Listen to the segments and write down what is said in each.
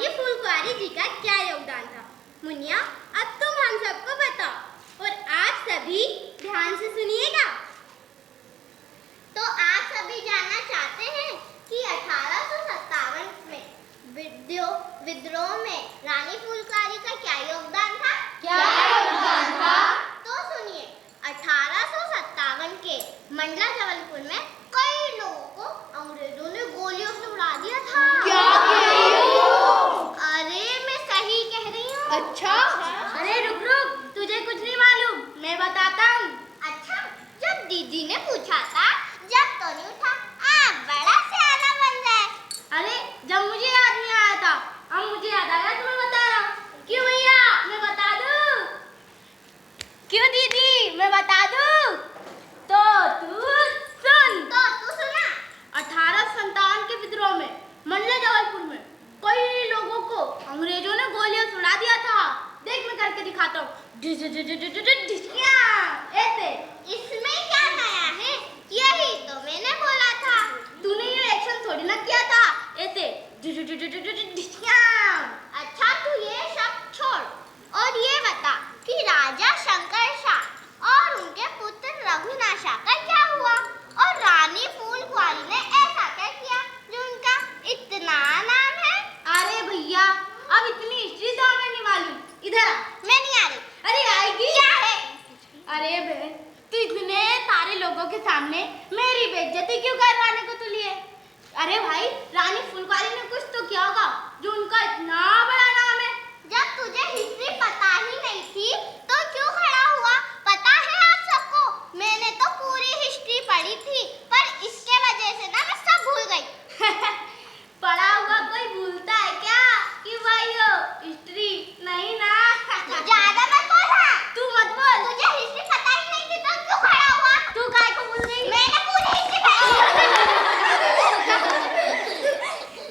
रानी फूलकुंवारी जी का क्या योगदान था? मुनिया, अब तुम हम सबको बताओ और आप सभी ध्यान से सुनिएगा। तो आप सभी जानना चाहते हैं कि 1857 में विद्रोह में रानी फूलकुंवारी का क्या योगदान था? तो सुनिए, 1857 के मंडला जबलपुर में कई लोगों को अंग्रेजों ने गोलियों से उड़ा दिया था। क्या कह रही हो? अरे मैं सही कह रही हूँ। अच्छा? अरे रुक रुक, तुझे कुछ नहीं मालूम, मैं बताता हूँ। अच्छा, जब दीदी ने पूछा था, जब तो नहीं उठा, आप बड़ा सियाना बन गए। अरे जब मुझे याद नहीं आया था, अब मुझे याद आया तो मैं बता रहा हूँ। क्यों भैया, मैं बता दूँ? क्यों दीदी, मैं बता दूँ? तो तू सुना। 1857 के विद्रोह में मंडला जबलपुर में कई लोगों को अंग्रेजों ने गोलियों से उड़ा दिया था। देख मैं करके दिखाता हूँ। ऐसे। इसमें क्या नया है? यही तो मैंने बोला था। तूने ये एक्शन थोड़ी ना किया था। ऐसे। अच्छा तू ये सब छोड़ और ये बता कि राजा शंकर शाह और उनके पुत्र रघुनाथ शाह का क्या हुआ? और रानी फूलकुंवारी ने ऐसा क्या किया जो उनका इतना नाम है? अरे भैया, अब इतनी हिस्ट्री तो हमें नहीं मालूम। इधर आ। मैं नहीं आ रही। अरे आएगी। क्या है? अरे बहन, तू इतने सारे लोगों के सामने मेरी बेइज्जती क्यों करवाने को तुली है? अरे भाई, रानी फूलकुंवारी ने कुछ तो किया होगा जो उनका इतना बड़ा नाम है। जब तुझे हिस्ट्री पता ही नहीं थी तो क्यों खड़ा हुआ? पता है आप सबको, मैंने तो पूरी हिस्ट्री पढ़ी थी, पर इसके वजह से ना मैं सब भूल गई। पढ़ा हुआ कोई भूलता है क्या? कि भाई हो हिस्ट्री नहीं ना। ज्यादा मत बोल। तू मत बोल। तुझे हिस्ट्री पता ही नहीं थी तो क्यों खड़ा हुआ? तू काय को भूल गई? मैंने पूरी हिस्ट्री पढ़ी।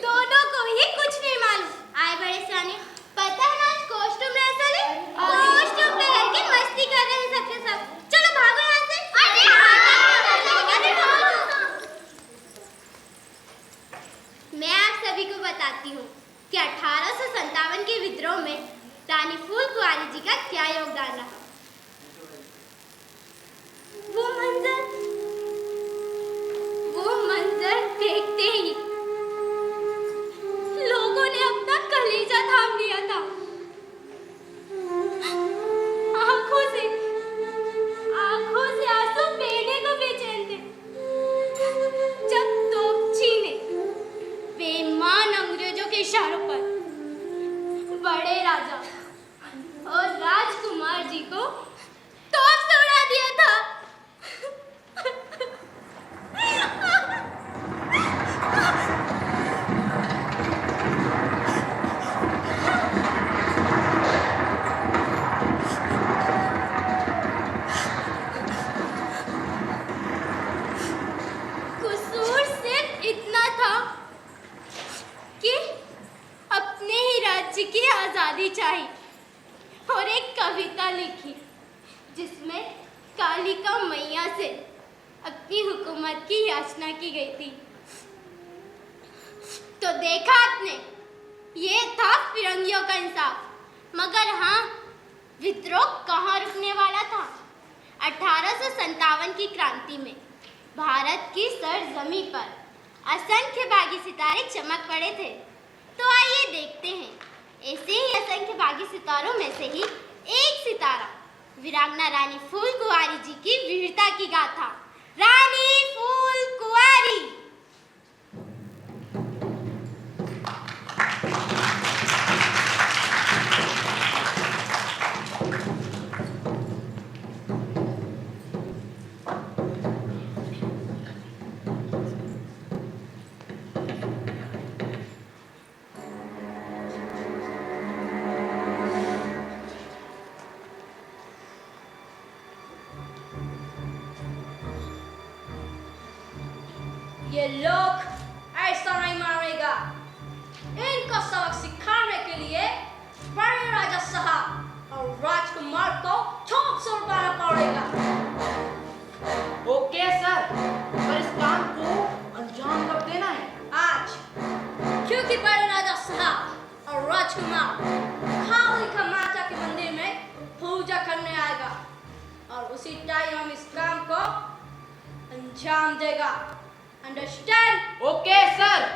दोनों को ही कुछ नहीं मालूम। आए बड़े सियाने, पता है ना आज कॉस्ट्यूम रिहर्सल है? कॉस्ट्यूम पहन के मस्ती कर रहे हैं सबके सब। चलो भागो यहाँ से। मैं आप सभी को बताती हूँ कि 1857 के विद्रोह में रानी फूलकुंवारी जी का क्या योगदान रहा। वो मंजर देखते ही लोगों ने अपना कलेजा थाम लिया था। आंखों से आंसू बहने को बेचैन थे जब तोपची ने बेईमान अंग्रेजों के इशारों पर बड़े राजा और राजकुमार जी को तोप से उड़ा दिया था। कसूर सिर्फ इतना था कि अपने ही राज्य की आजादी चाहिए और एक कविता लिखी जिसमें कालिका मैया से अपनी हुकूमत की याचना की गई थी। तो देखा आपने, ये था फिरंगियों का इंसाफ। मगर हाँ, विद्रोह कहाँ रुकने वाला था? 1857 की क्रांति में भारत की सरजमी पर असंख्य बागी सितारे चमक पड़े थे। तो आइए देखते हैं, ऐसे ही असंख्य बागी सितारों में से ही एक सितारा वीरांगना रानी फूलकुंवारी जी की वीरता की गाथा। रानी फूलकुंवारी। ये लोग ऐसा नहीं मारेगा। इनको सबक सिखाने के लिए बड़े राजा साहब और राजकुमार को चौक से उड़ाना पड़ेगा। ओके सर, पर इस काम को अंजाम कब देना है? आज, क्योंकि बड़े राजा साहब और राजकुमार काली का माता के मंदिर में पूजा करने आएगा और उसी टाइम हम इस काम को अंजाम देगा। अंडरस्टैंड? Okay sir.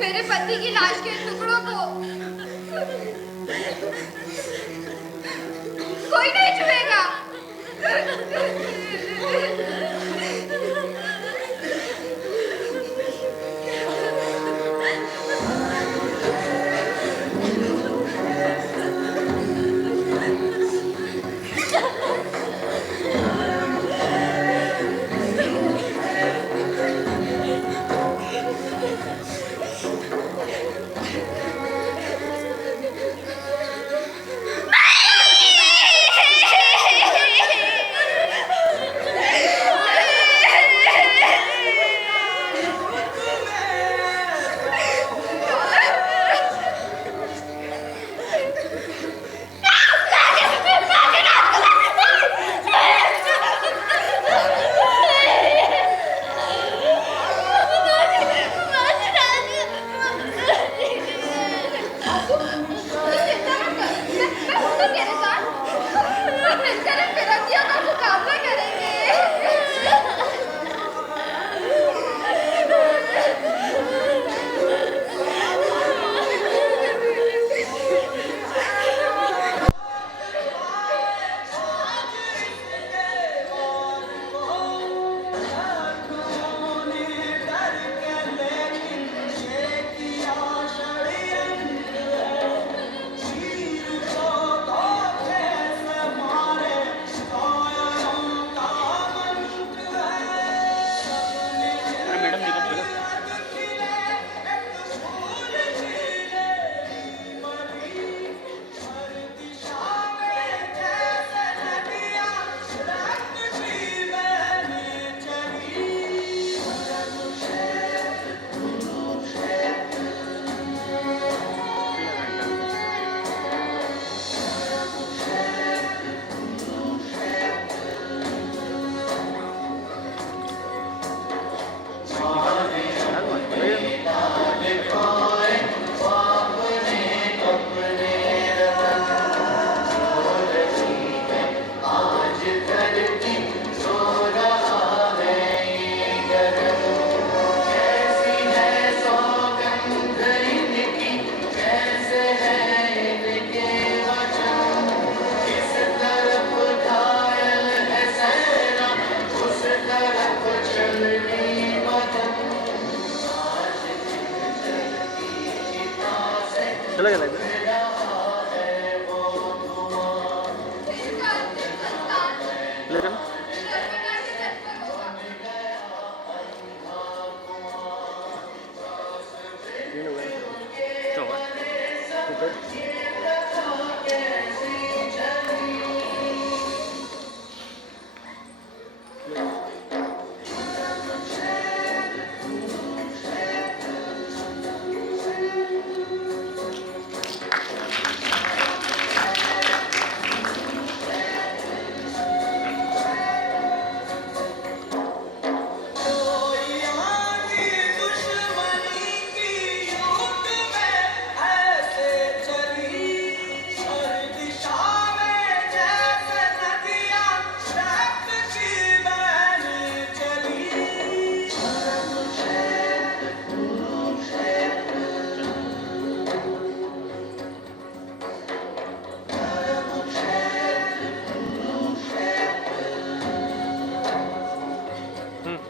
मेरे पति की लाश के टुकड़ों को कोई नहीं छुएगा। चला गया लाइट लेकिन ये हो गया चौवा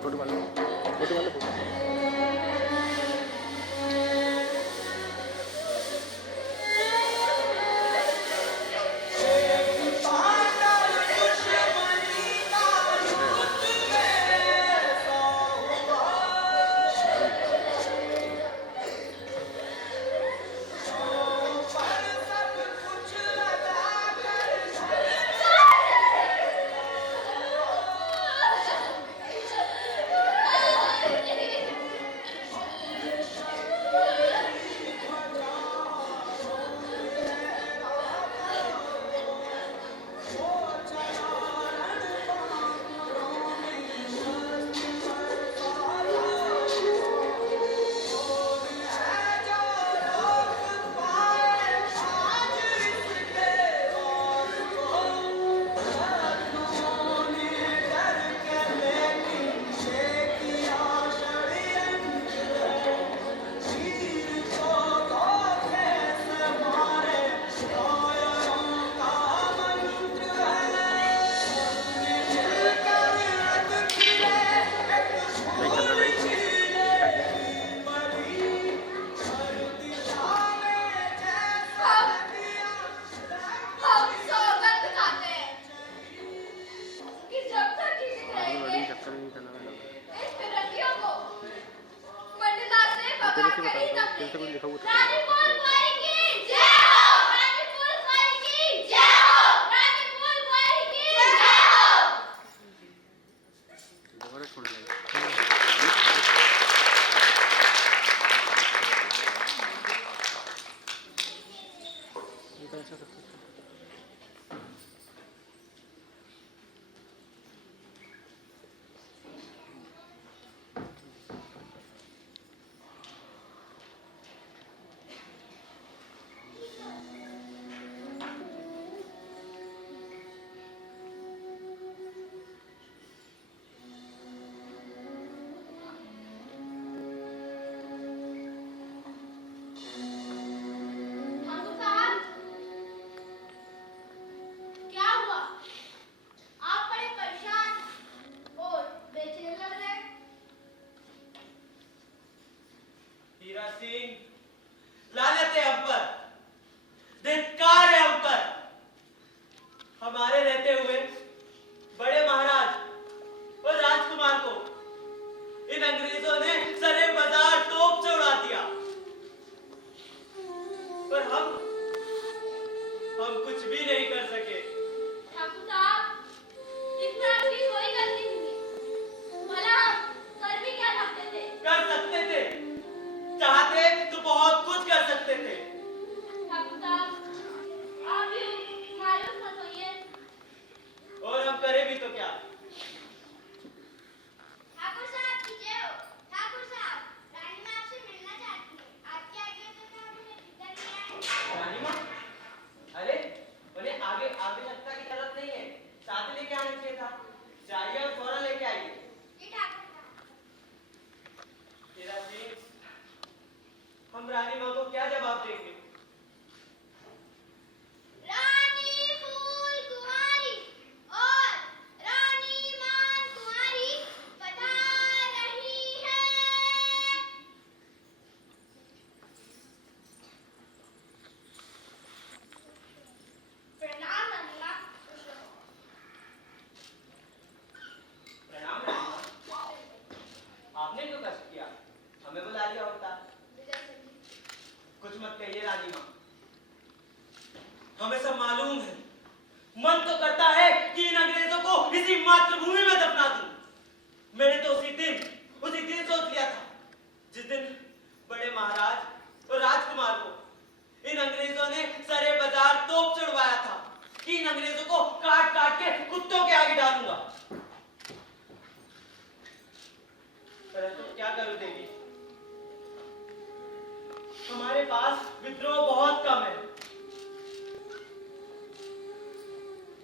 फोटो वाले हम सौगंध खाते हैं कि जब तक किसी रहेंगे चक्कर नहीं चला इस फिरंगियों को मंडला से भगा कर ही दम तेरे से कुछ लिखा हुआ रानी फूलकुंवारी की जय हो रानी फूलकुंवारी की जय हो रानी फूलकुंवारी की जय हो दोबारा छोड़ दिया ये तो ऐसा करते देवी। हमारे पास विद्रोह बहुत कम है,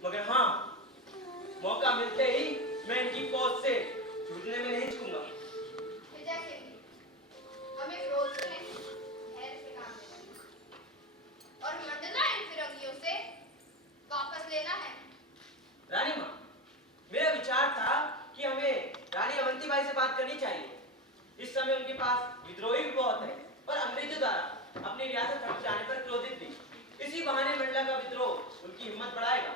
मगर हाँ, मौका मिलते ही मैं इनकी फौज से जूझने में नहीं चूकूंगा। विजय सिंह जी, हमें क्रोध से नहीं, धैर्य से काम लेना है और मंडला इन फिरंगियों से वापस लेना है। रानी माँ, मेरा विचार था कि हमें रानी अवंतीबाई से बात करनी चाहिए। इस समय उनके पास विद्रोही भी बहुत है और अंग्रेजों द्वारा अपनी रियासत हट जाने पर क्रोधित भी। इसी बहाने मंडला का विद्रोह उनकी हिम्मत बढ़ाएगा।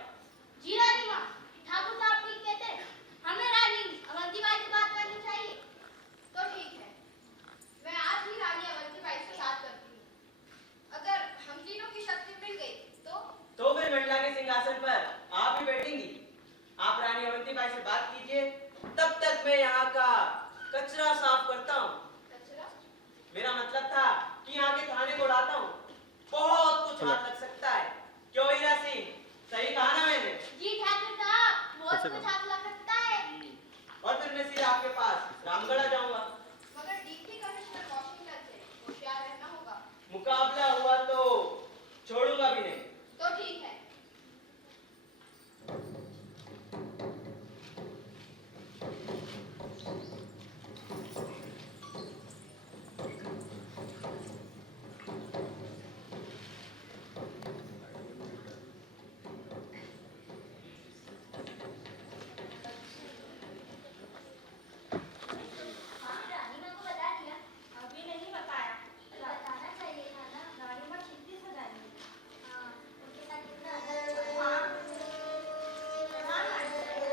जी रानी माँ, ठाकुर साहब ठीक कहते हैं। हमें रानी अवंतीबाई से बात करनी चाहिए। तो ठीक है, मैं आज ही रानी अवंतीबाई से बात करती हूँ। अगर हम तीनों की शक्ति मिल गई तो फिर मंडला के सिंहासन पर आप ही बैठेंगी। आप रानी अवंतीबाई से बात कीजिए, तब तक मैं यहाँ का कचरा साफ करता हूँ। कचरा? मेरा मतलब था कि यहाँ के थाने को उड़ाता हूँ। बहुत कुछ हाथ लग सकता है। क्यों हीरा सिंह, सही कहा ना मैंने? जी ठाकुर साहब, बहुत कुछ हाथ लग सकता है। और फिर मैं सीधे आपके पास रामगढ़ आ जाऊंगा। मगर डिप्टी कमिश्नर वॉशिंगटन से होशियार रहना होगा। मुकाबला हुआ तो छोड़ूंगा भी नहीं। तो ठीक है। हाँ, रानी माँ को बता दिया। अभी नहीं बताया। बताना चाहिए था ना। रानी माँ चिंतित हो जाएंगी। हाँ, उनके साथ कितना अच्छा हुआ। हाँ। प्रणाम रानी साहब।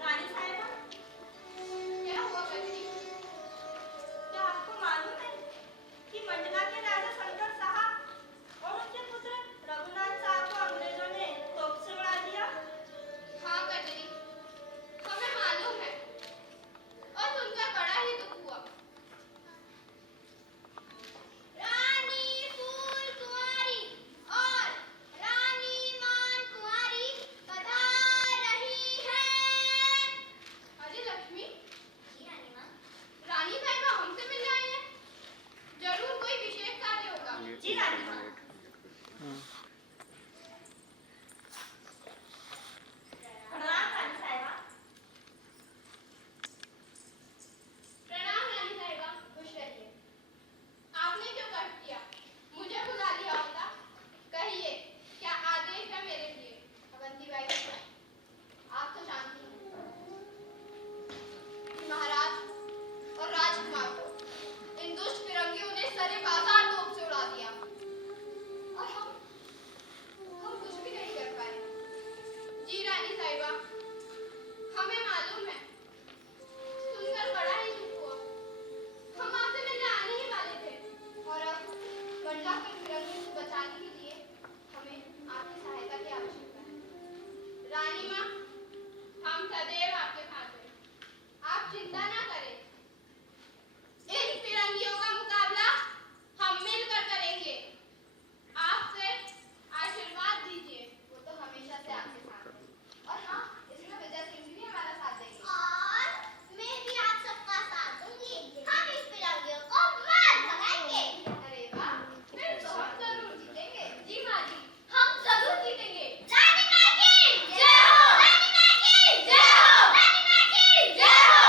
रानी साहिबा, क्या हुआ कजरी? क्या आपको मालूम है कि मंडला के राजा शंकर साहब और उनके पुत्र रघुनाथ साहब को अंग्रेजों ने तोप से उड़ा दिया? हाँ कजरी, हमें मालूम है और सुनकर बड़ा ही दुख हुआ। रानी फूल कुंवारी और रानी मान कुंवारी पधार रही हैं। अरे लक्ष्मी, जी रानी माँ। रानी साहिबा हमसे मिलने आई है। जरूर कोई विशेष कार्य होगा। जी रानी माँ। प्रणाम रानी साहिबा। प्रणाम रानी साहिबा, खुश रहिए। आपने क्यों कष्ट किया? मुझे बुला लिया होता। कहिए, क्या आदेश है मेरे लिए? अवंतीबाई, आप तो जानती हैं कि महाराज और राजकुमार को इन दुष्ट फिरंगियों ने सरे बाजार तोप से उड़ा दिया और हम कुछ भी नहीं कर पाए। जी रानी साहिबा, हमें मालूम है। सुनकर बड़ा ही दुख हुआ। हम आपसे मिलने आने ही वाले थे और अब मंडला के फिरंगियों से बचाने के लिए हमें आपकी सहायता की आवश्यकता है। रानी माँ, हम सदैव आपके साथ हैं। आप चिंता ना करें। इन फिरंगियों का मुकाबला हम मिलकर करेंगे। आपसे आशीर्वाद दीजिए, वो तो हमेशा से आपके साथ है। और हाँ, इसमें विजय सिंह भी हमारा साथ देंगे। और मैं भी आप सबका साथ दूंगी। हम इस फिरंगियों को मार भगाएंगे। अरे वाह, फिर तो हम जरूर जीतेंगे। जी माँ जी। हम जरूर जीतेंगे। रानी माँ की जय हो। रानी माँ की जय हो। रानी माँ की जय हो।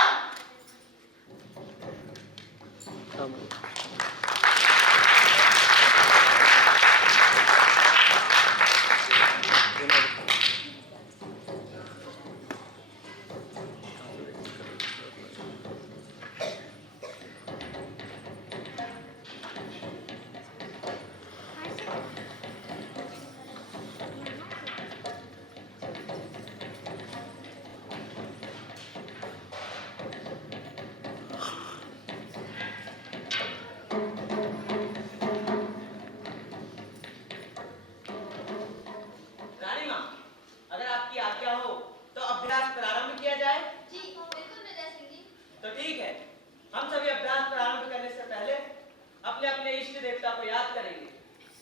रानी माँ, अगर आपकी आज्ञा हो तो अभ्यास प्रारंभ किया जाए। जी बिल्कुल विजय सिंह जी। तो ठीक है, हम सभी अभ्यास प्रारंभ करने से पहले अपने अपने इष्ट देवता को याद करेंगे।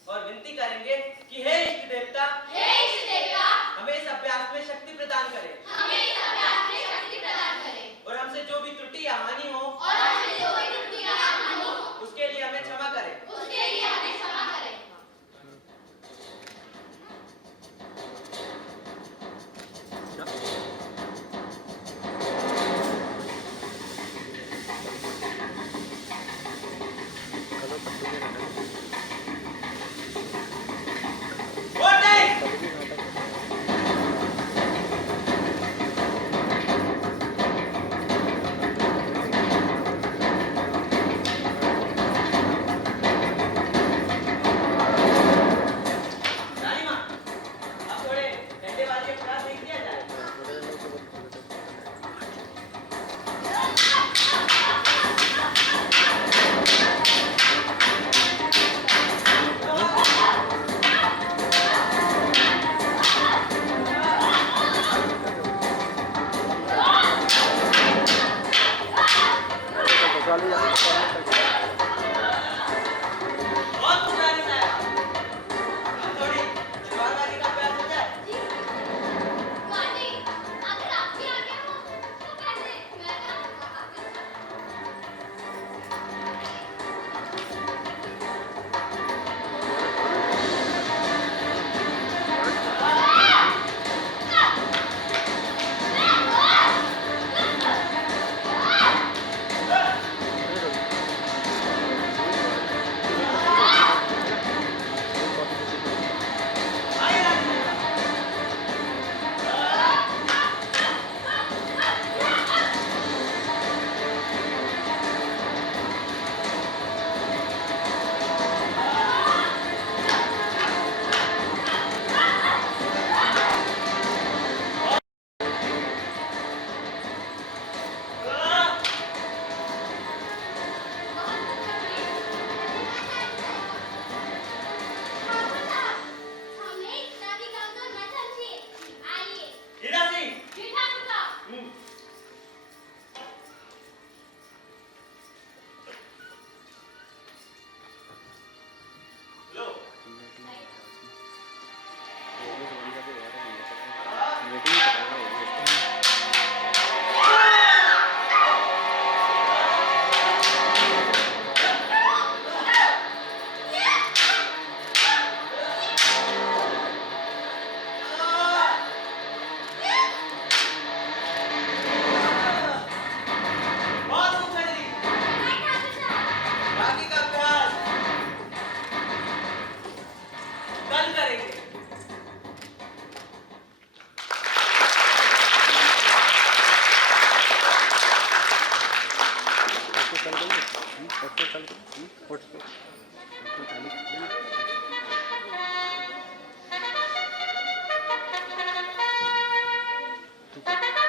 और विनती करेंगे कि हे इष्ट देवता, हे इष्ट देवता, हमें इस अभ्यास में शक्ति प्रदान करें हमें इस अभ्यास में शक्ति प्रदान करें और हमसे जो भी त्रुटि या हानि हो और हमें जो भी त्रुटि या हानि हो उसके लिए हमें क्षमा करें। उसके लिए हमें क्षमा करें। कलर पट्टू में नाटक Good night! कलर भी नाटक रानी माँ, अब थोड़े डंडे वाले के प्रयास देख दिया जाए। बकवाली जाने के बहुत कुछ रानी साहब। अब थोड़ी तलवारबाजी का अभ्यास हो जाए। मानी, अगर आपकी आज्ञा हो तो कैसे मैं आपका आपके साथ आइए रानी साहब। हमें इतना भी कमजोर मत समझिए। आइए। हीरा सिंह, जी ठाकुर साहब। लो। मीटिंग कराना होगा। बहुत खूब चली। बाकी का अभ्यास कल करेंगे। फोटो चल गई फोटो चल गई फोटो फोटो चालू कर देना।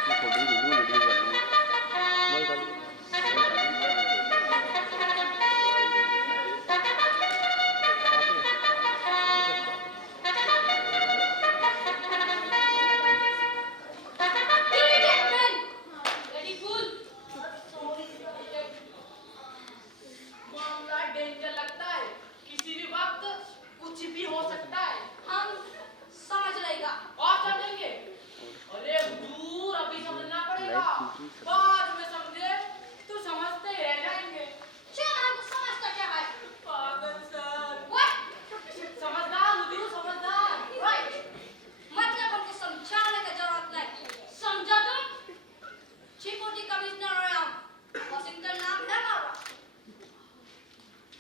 फोटो वीडियो कर लूँगा मोबाइल चालू Ready, cool. मामला डेंजर लगता है। किसी भी वक्त कुछ भी हो सकता है। हम समझ लेगा। और समझेंगे। अरे हुजूर, अभी समझना पड़ेगा। लाइट कीजिए। बाद में समझे तो समझते ही रह जाएंगे। चल हमको समझता क्या है? पागल सर। What? समझदार हुजूर, समझदार। Right. मतलब हमको समझाने की जरूरत नहीं। समझा तुम? चिकोटी कमिश्नर हैं हम। वॉशिंगटन नाम है हमारा।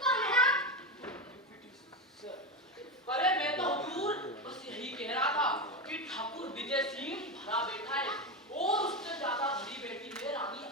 कौन है आप? अरे मैं तो हुजूर बस यही कह रहा था कि ठाकुर विजय सिंह भरा बैठा है और उससे ज्यादा बड़ी बेटी है रानी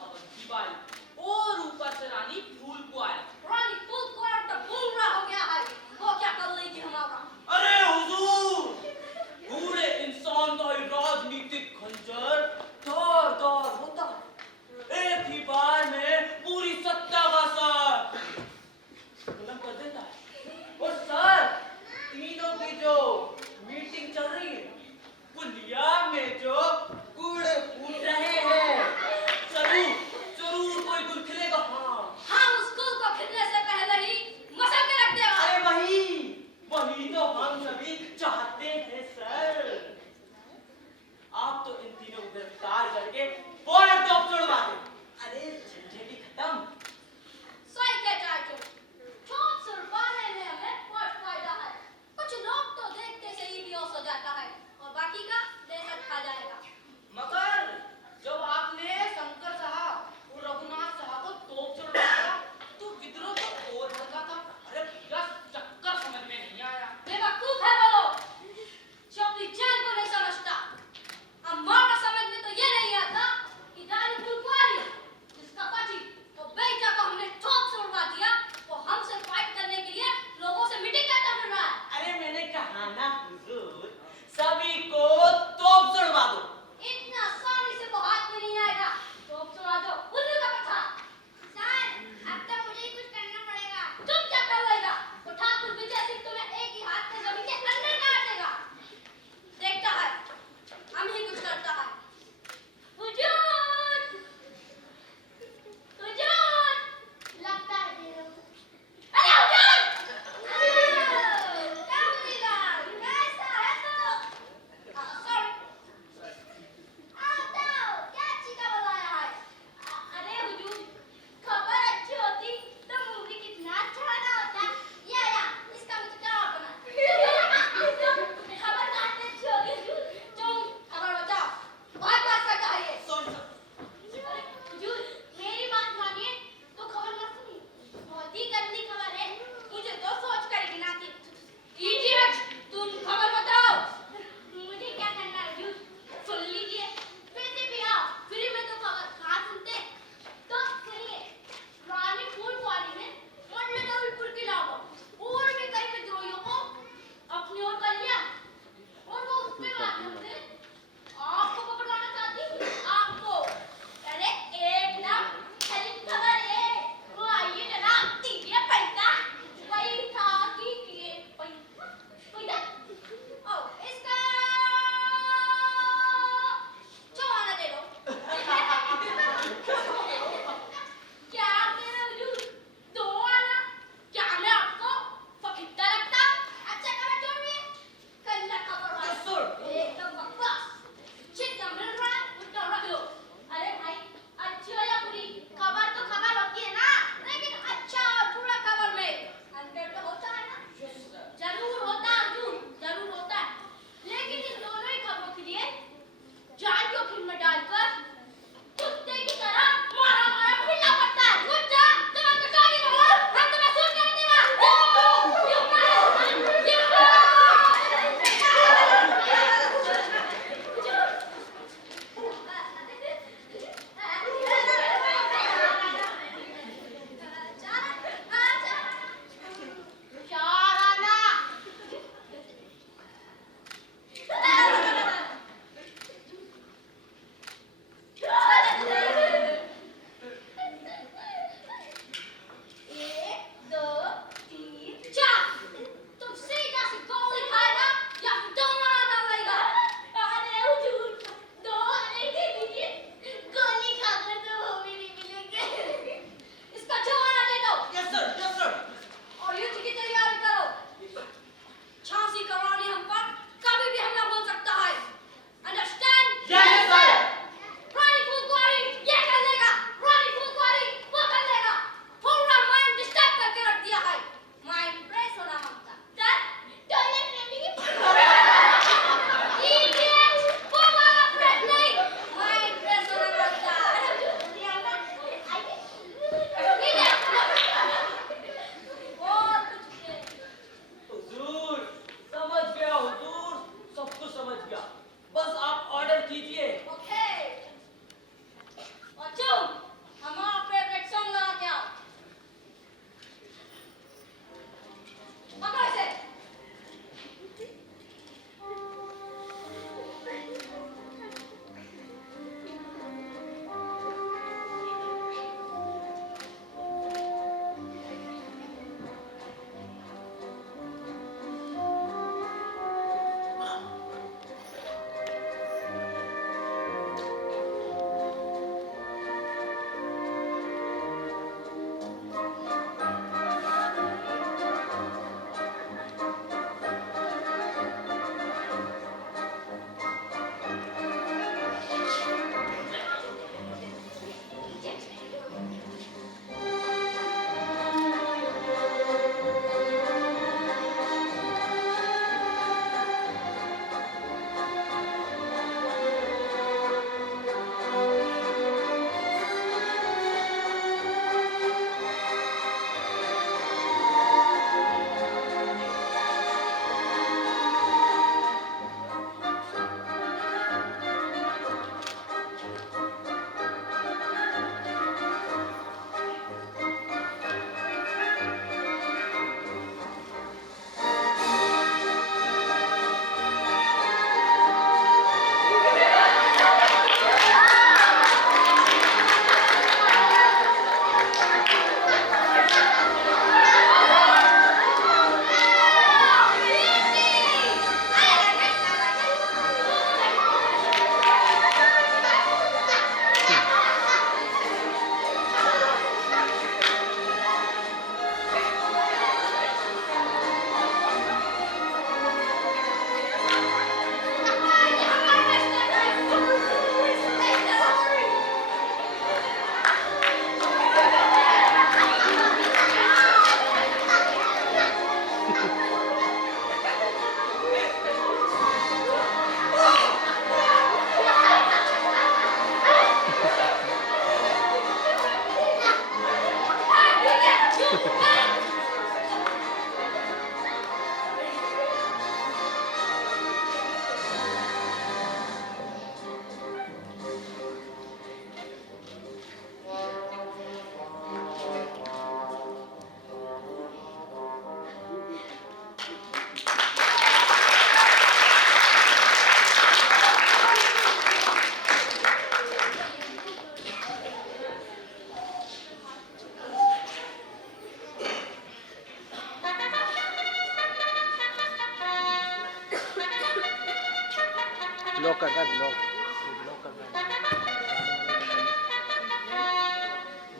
ब्लॉक कर रहा है, ब्लॉक कर रहा है,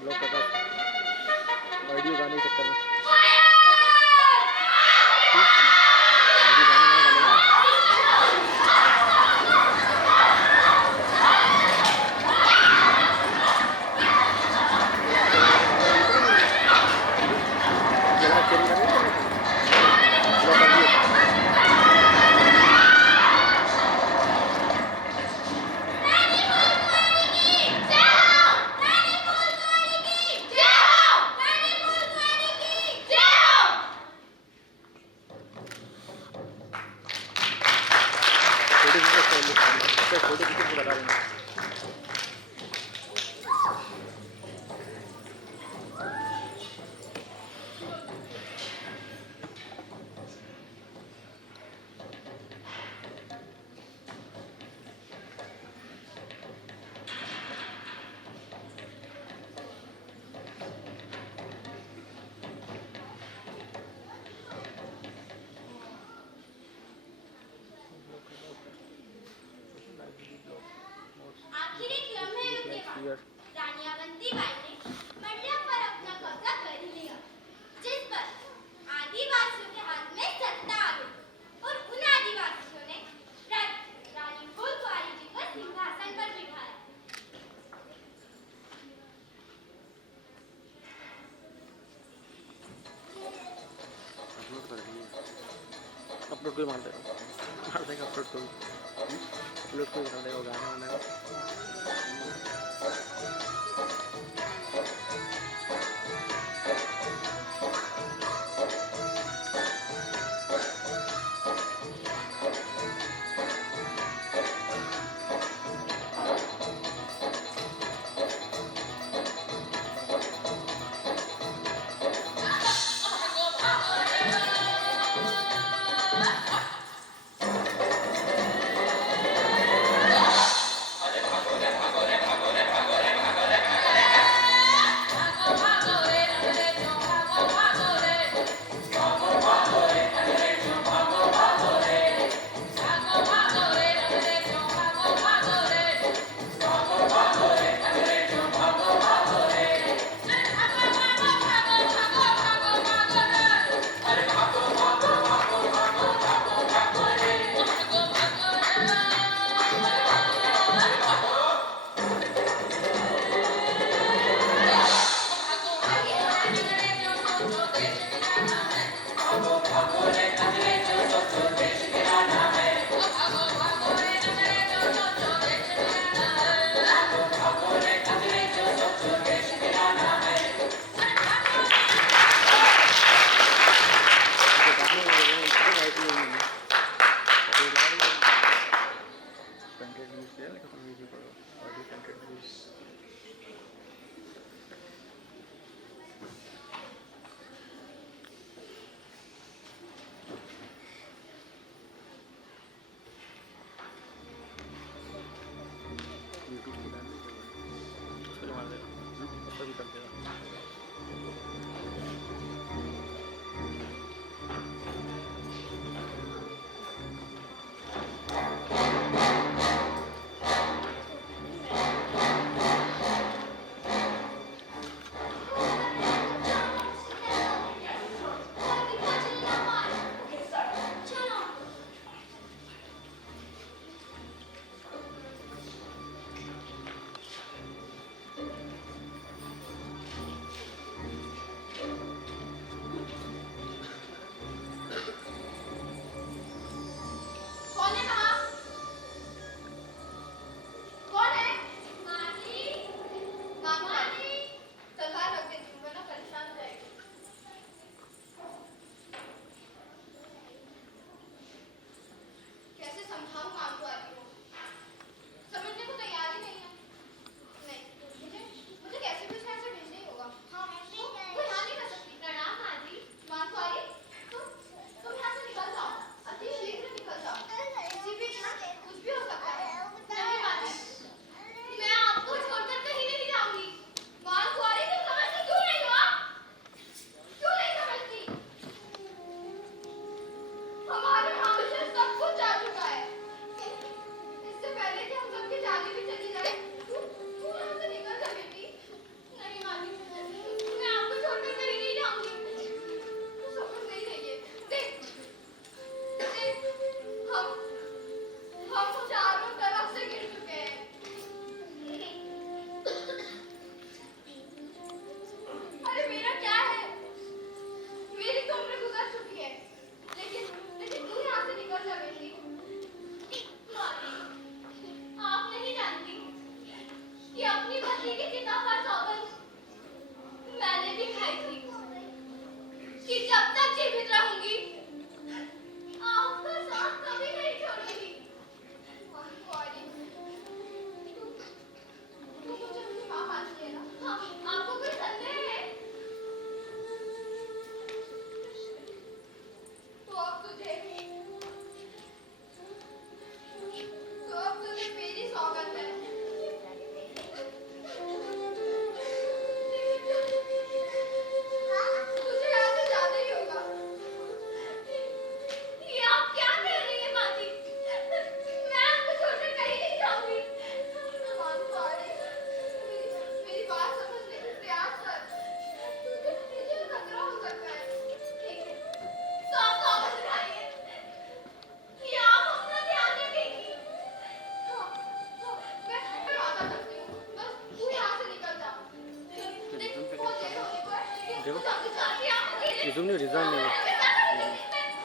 ब्लॉक कर रहा है ऑडियो गाने के चक्कर में। ऑडियो गाने नहीं डालेगा। जरा चेंज करें, ब्लॉक कर दिया। छोटे छोटे लगा देंगे। आखिर एक लम्हे रुके वहाँ रानी अवंतीबाई ने मंडप पर अपना कब्जा कर लिया, जिस पर आदिवासियों के हाथ में सत्ता आ गई और उन आदिवासियों ने रानी फूलकुंवारी जी को सिंहासन पर बिठाया। अपलोड कोई मार देगा, अपलोड कोई कर देगा गाना वाना। अरे भागो रे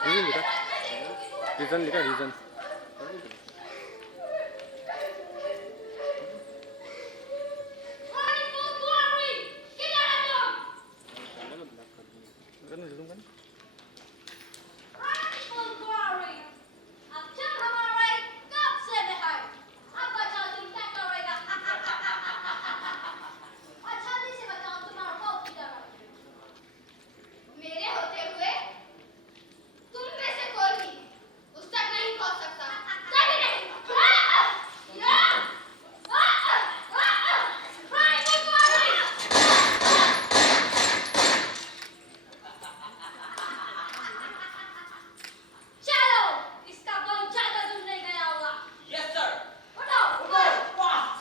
रीजन लिखा, रीजन लिखा, रीजन। मेरे होते हुए तुम में से कोई भी उस तक नहीं पहुंच सकता, कभी नहीं। चलो, इसका बम ज्यादा दूर नहीं गया होगा। Yes sir. उठो, फास्ट।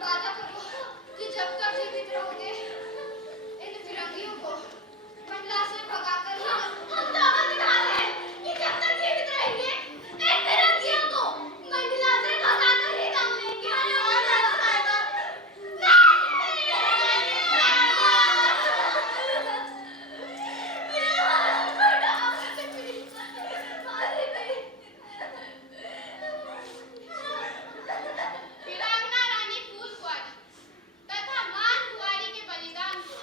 वादा करो कि जब तक जीवित रहोगे इन फिरंगियों को मंडला से भगाकर ही हम दावा निभा रहे हैं कि जब तक जीवित रहेंगे इन फिरंगियों को मंडला से भगाकर ही दम लेंगे। वीरांगना रानी फूल कुंवारी तथा मान कुंवारी के बलिदान को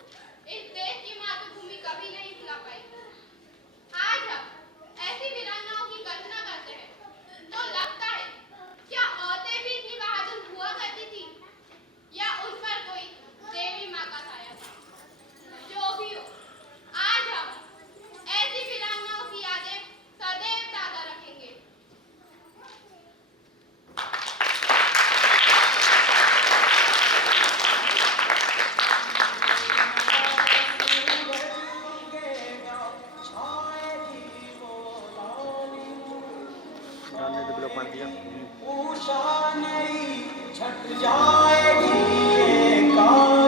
इस देश की मातृभूमि कभी नहीं भुला पाएगी। आज हम ऐसी वीरांगनाओं की कल्पना करते हैं तो लगता है क्या औरतें भी इतनी बहादुर हुआ करती थी या उन पर कोई देवी माँ का साया था। जो भी हो, आज हम ऐसी वीरांगनाओं की यादें सदैव ताज़ा रखेंगे। गाने डेवलपमेंट दिया। उषा नई छट जाएगी ये काल